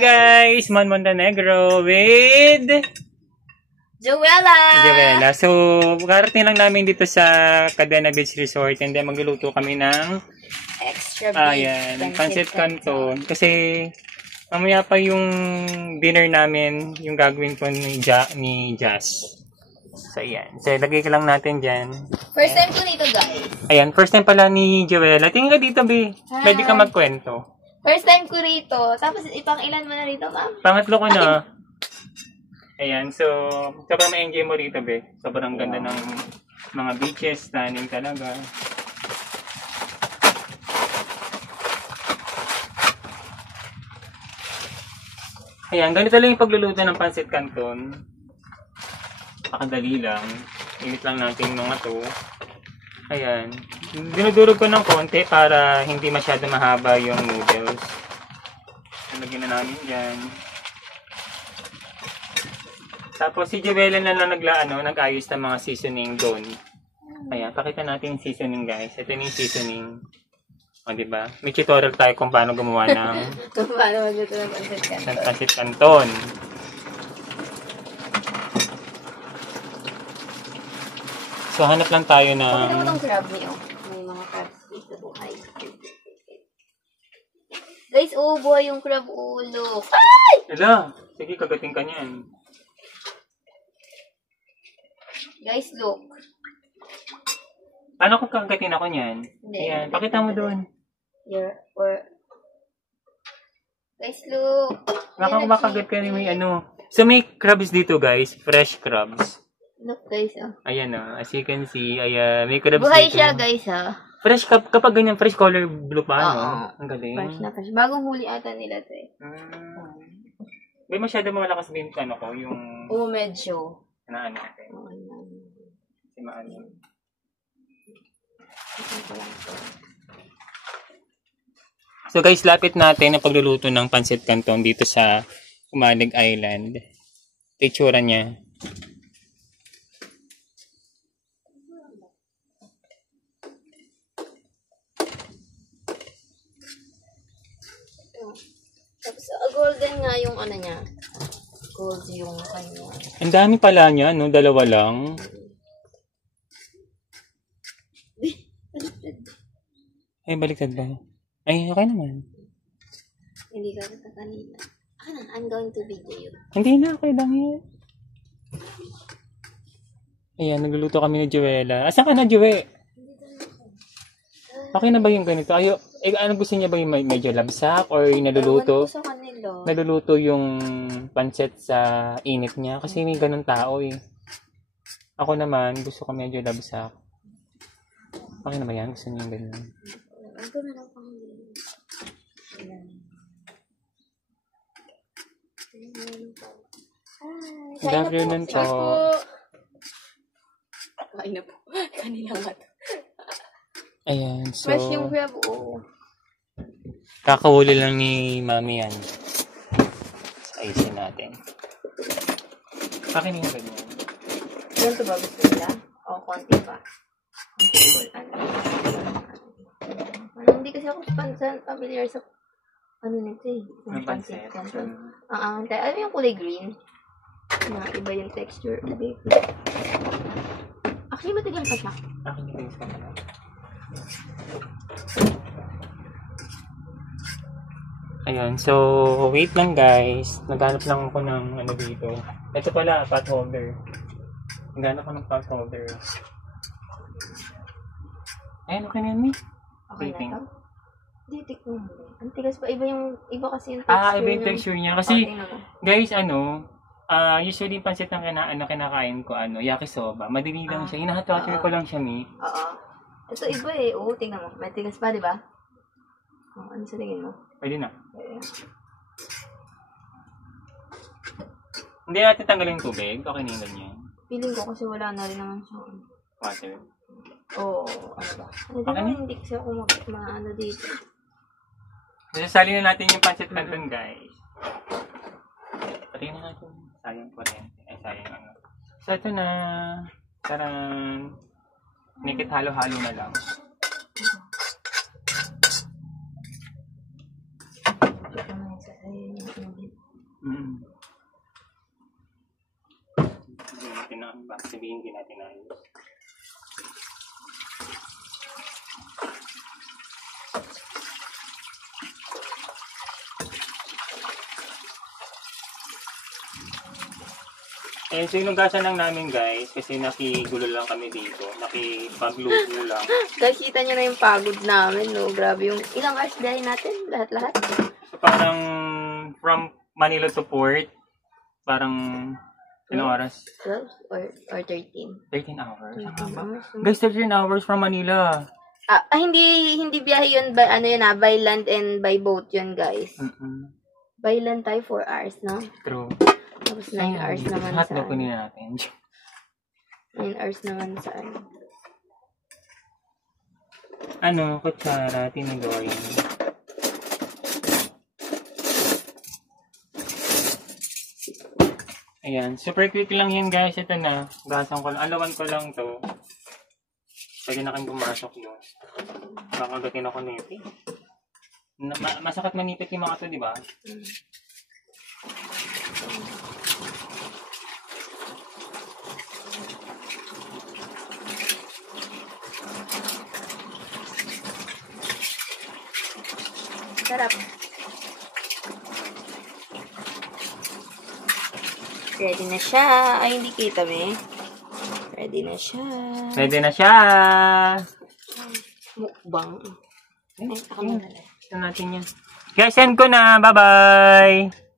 guys! Mon Montenegro with Joella! So, karating lang namin dito sa Cadena Beach Resort and then magluluto kami ng extra beef. pancit canton. Kasi mamaya pa yung dinner namin, yung gagawin ko ni Jazz. So, ayan. So, lagay ka lang natin dyan. First time ko dito, guys. Ayan, first time pala ni Joella. Tingin ka dito, Bi. Pwede ka magkwento. First time ko rito. Tapos, ipang ilan mo na rito, ma'am? Pangatlo ko na. Ayan, so, sobrang ma-enjoy mo rito, Be. Sobrang ganda ng mga beaches, stunning talaga. Ayan, ganito lang yung pagluluto ng pancit canton. Pakadali lang. Init lang natin mga to. Ayan. Dinudurog ko ng konti para hindi masyado mahaba yung noodles. Lagyan na namin dyan. Tapos si Joella na lang nag-ayos ng mga seasoning doon. Ayan, pakita natin yung seasoning, guys. Ito yung seasoning. O, diba? May tutorial tayo kung paano gumawa ng kung paano magluto ng pancit canton. Pancit canton. So, hanap lang tayo ng... Pakita mo itong crab niyo. May mga crabs dito buhay. Guys, buhay yung crab ulo. Ay! Hala! Sige, kagating ka niyan. Guys, look. Paano kung kagatin ako niyan? Ayan, pakita mo doon. Guys, look. Baka makagat ka ni may ano. So, may crabs dito, guys. Fresh crabs. Look, guys, Ayan, as you can see, may crabs buhay dito. siya, guys, Fresh, kapag ganyan, fresh color blue pa, no? Ang galing. Fresh na fresh. Bagong huli ata nila to, May masyado malakas din ko, yung... medyo. Ano natin. Si Maano. So, guys, lapit natin ang pagluluto ng pancit canton dito sa Umalig Island. Ito yung tsura niya. Tapos, golden nga yung ano niya. Gold yung kanya. Ang dami pala niya, no? Dalawa lang. Ay, baliktad ba? Ay, okay naman. Hindi ka kita kanina. I'm going to video you. Hindi na, okay lang yan. Ayan, nagluluto kami ni Joella. Asan ka na, Joe? Okay na ba yung ganito? Ano gusto niya ba yung medyo labsak or yung naluluto? Naluluto yung pancit sa init niya. Kasi may ganun tao eh. Ako naman, gusto ko medyo labsak. Okay na ba yan? Gusto niya yung ganun? Ito na lang pang Good afternoon po. Kain na po. Kanina nga to. Ayan, so... Fresh yung crab, Kakahuli lang ni Mami yan. Ayusin natin. Akin yung ganyan. Yan to ba gusto nila? O, konti pa. Hindi kasi ako familiar sa ano nito eh. Yung pancit. Ano yung kulay green? Iba yung texture. Actually, matigal pa siya. Akin yung face pa pala. Ayan, so wait lang guys. Naghanap lang ako ng ano dito. Ito pala, pot holder. Naghanap ako ng pot holder. Ayan, okay na yan, Mi. Okay na to? Hindi, tikman mo. Ang tigas pa. Iba kasi yung texture. Iba yung texture niya. Kasi, guys, usually pancit ng kinakain ko, yakisoba. Madali lang siya. Hinahat-water ko lang siya, Mi. Oo. Ito iba eh. Oo, tingnan mo. May tigas pa, di ba? Ano sa tingin mo? Pwede na. Hindi natin tanggalin yung tubig. Okay na yung ganyan. Feeling ko kasi wala na rin naman siya. Water. Oo, ano ba? Hindi kasi ako maano dito. Sasali na natin yung pancit canton, guys. Patayin na natin. Sayang kuryente. Sayang ano. So, ito na. Tarang. Make it halo-halo na lang. natin na baka sabihin din natin na ayos. Eh, so inugasan lang namin guys, kasi nakigulo lang kami dito. Nakipagluto lang. Nakikita nyo na yung pagod namin, no? Grabe yung ilang hours biyahe natin, lahat-lahat. So parang from Manila to Port, parang ilang oras? 12 or 13? 13 hours. 13 hours. Guys, 13 hours from Manila. Hindi biyahe yun, by, by land and by boat yun, guys. By land tayo 4 hours, no? True. Tapos 9 hours naman sa hotdog kunin natin. 9 hours naman sa kutsara, tinidor yan. Ayan, super quick lang yan guys. Ito na, gasan ko lang, alawan ko lang to. Pwede na kayong pumasok mo. Kakagatin ako nito. Masakit manipit yung mga to, di ba? Sarap. Ready na siya. Ay, hindi kita, me. Ready na siya. Ready na siya. Mukbang. Ay, ako natin yan. Guys, send ko na. Bye-bye.